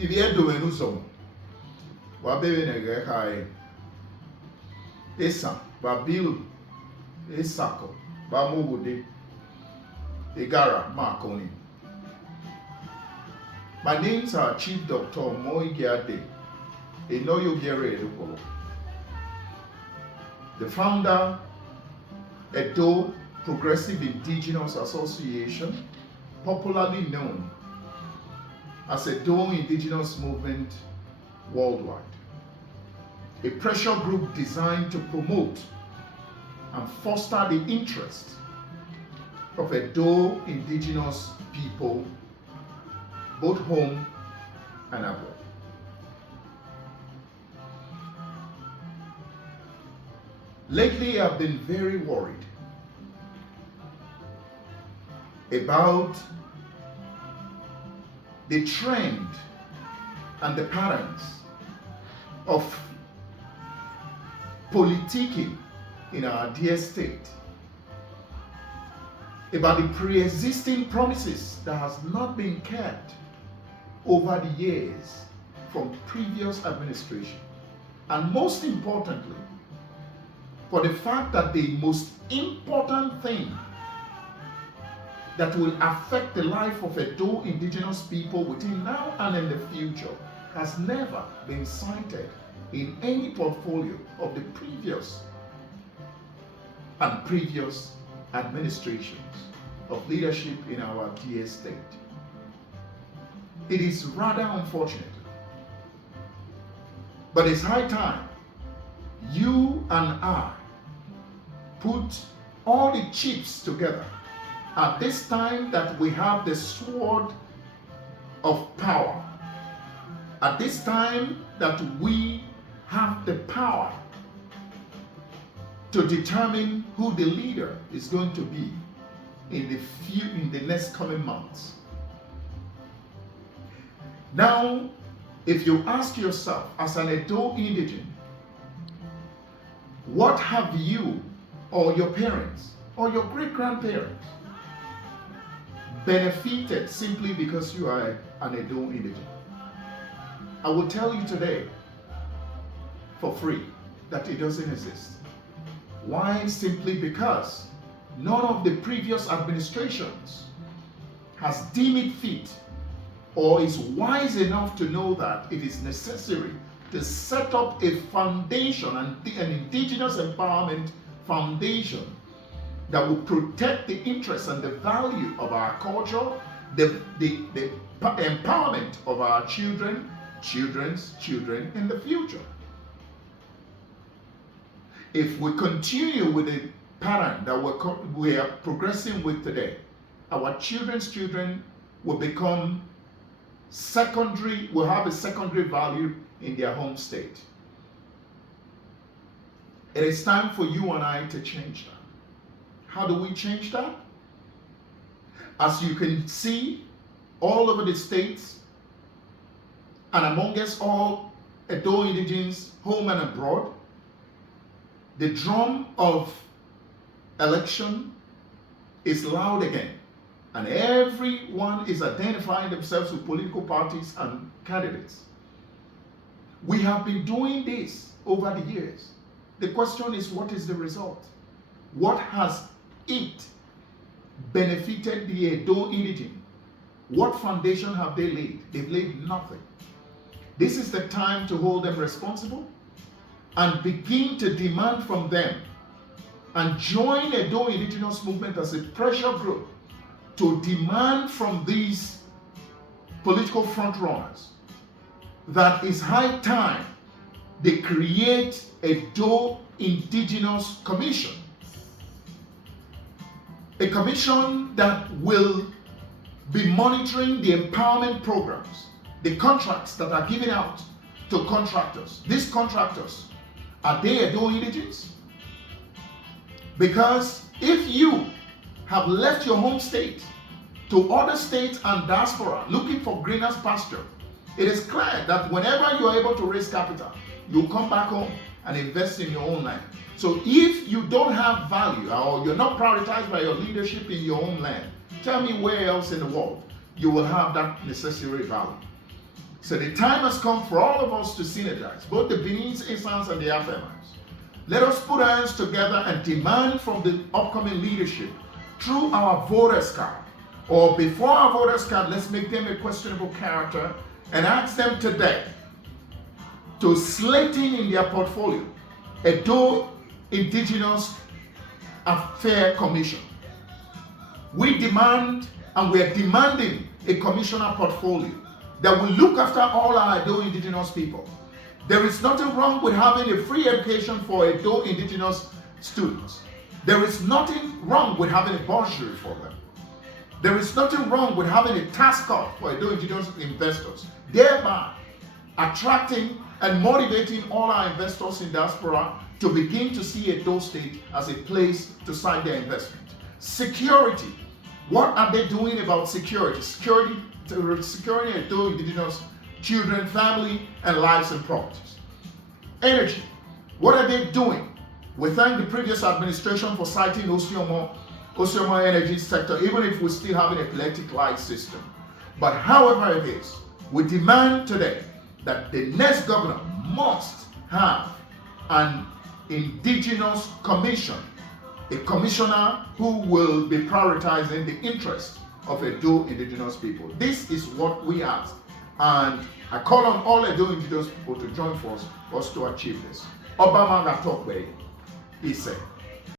if you do any so, what baby nigga kai, Esa, Babil, Esako, Bamude, Egara, Marconi. My names are Chief Dr. Moigiade, Enoyo, the founder, EDO Progressive Indigenous Association, popularly known as EDO Indigenous Movement Worldwide, a pressure group designed to promote and foster the interest of EDO Indigenous people, both home and abroad. Lately, I've been very worried about the trend and the patterns of politicking in our dear state, about the pre-existing promises that has not been kept over the years from previous administration, and most importantly, for the fact that the most important thing that will affect the life of EDO Indigenous people within now and in the future has never been cited in any portfolio of the previous administrations of leadership in our dear state. It is rather unfortunate, but it's high time you and I put all the chips together at this time that we have the sword of power, at this time that we have the power to determine who the leader is going to be in the next coming months. Now, if you ask yourself as an EDO indigene, what have you or your parents or your great-grandparents benefited simply because you are an EDO indigene? I will tell you today for free that it doesn't exist. Why? Simply because none of the previous administrations has deemed it fit or is wise enough to know that it is necessary to set up a foundation, an indigenous empowerment foundation that will protect the interests and the value of our culture, the empowerment of our children's children in the future. If we continue with the pattern that we are progressing with today, our children's children will become will have a secondary value in their home state. It is time for you and I to change that. How do we change that? As you can see, all over the states, and among us all EDO indigenes, home and abroad, the drum of election is loud again, and everyone is identifying themselves with political parties and candidates. We have been doing this over the years. The question is, what is the result? What has it benefited the EDO indigene? What foundation have they laid? They've laid nothing. This is the time to hold them responsible and begin to demand from them and join EDO Indigenous movement as a pressure group to demand from these political frontrunners that it's high time they create a EDO Indigenous Commission. A commission that will be monitoring the empowerment programs, the contracts that are given out to contractors. These contractors, are they EDO indigenes? Because if you have left your home state to other states and diaspora looking for greener pasture, it is clear that whenever you are able to raise capital, you come back home and invest in your own land. So if you don't have value or you're not prioritized by your leadership in your own land, tell me where else in the world you will have that necessary value. So the time has come for all of us to synergize, both the Benin's instance and the Afemans. Let us put our hands together and demand from the upcoming leadership through our voters card, or before our voters card, let's make them a questionable character and ask them today to slate in their portfolio EDO Indigenous Affairs Commission. We demand, and we are demanding, a commissioner portfolio that will look after all our Edo indigenous people. There is nothing wrong with having a free education for Edo indigenous students. There is nothing wrong with having a bursary for them. There is nothing wrong with having a tax cut for Edo indigenous investors, thereby attracting and motivating all our investors in diaspora to begin to see Edo State as a place to site their investment. Security. What are they doing about security? Securing Edo indigenous children, family, and lives and properties. Energy. What are they doing? We thank the previous administration for citing Osiomo energy sector, even if we still have an epileptic light system. But however it is, we demand today that the next governor must have an indigenous commission, a commissioner who will be prioritizing the interests of Edo indigenous people. This is what we ask, and I call on all Edo indigenous people to join force for us to achieve this. Obama got talk, he said.